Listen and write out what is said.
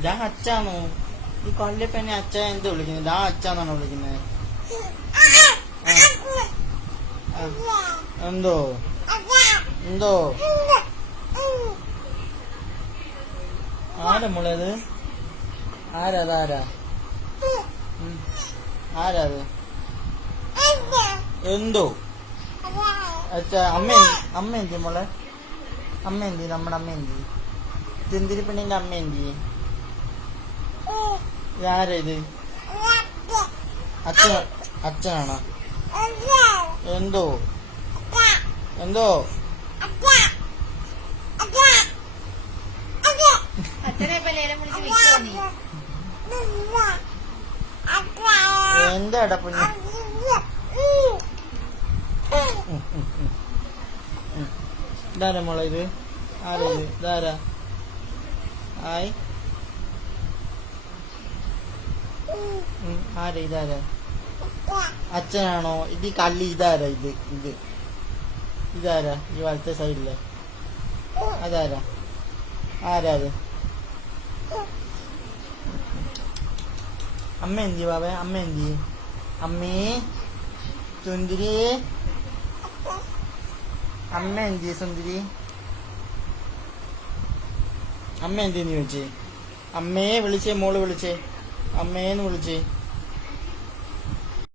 ഇതാ അച്ചാണോ ഈ കൊല്ലപ്പനെ അച്ഛ എന്ത് വിളിക്കുന്നത്? ഞാൻ അച്ചാന്നാണോ വിളിക്കുന്നത്? എന്തോ? എന്തോ? ആരാ മോളേത്? ആരാ അതാരാ. ആരാ? അത്? എന്തോ? അച്ഛ അമ്മ അമ്മ എന്തി മോളെ? അമ്മ എന്തി? നമ്മുടെ അമ്മ എന്തി? തിന്തിരിപ്പണിന്റെ അമ്മ എന്തി? ഇതാരാ ഇത് അച്ഛ അച്ഛനാണോ? എന്തോ? എന്തോ? എന്താടാ പൊന്നു? ഇതാരാ മോളെ ഇത്? ആരാ ഇത് ഇതാരാ? ആയി. ആരാ ഇതാരാ? അച്ഛനാണോ? ഇത് കള്ളി ഇതാരാ ഇത്? ഇത്. ഇതാരാ? ഈ വലത്തെ സൈഡിലെ. അതാരാ? ആരാ അത് അമ്മ എന്തി ബാബ? അമ്മ എന്തി അമ്മേ? സുന്ദരി? അമ്മ എന്തി സുന്ദരി? അമ്മ എന്തിന്ന് ചോദിച്ചേ അമ്മയെ വിളിച്ചേ മോൾ വിളിച്ചേ. അമ്മേന്ന് വിളിച്ചേ.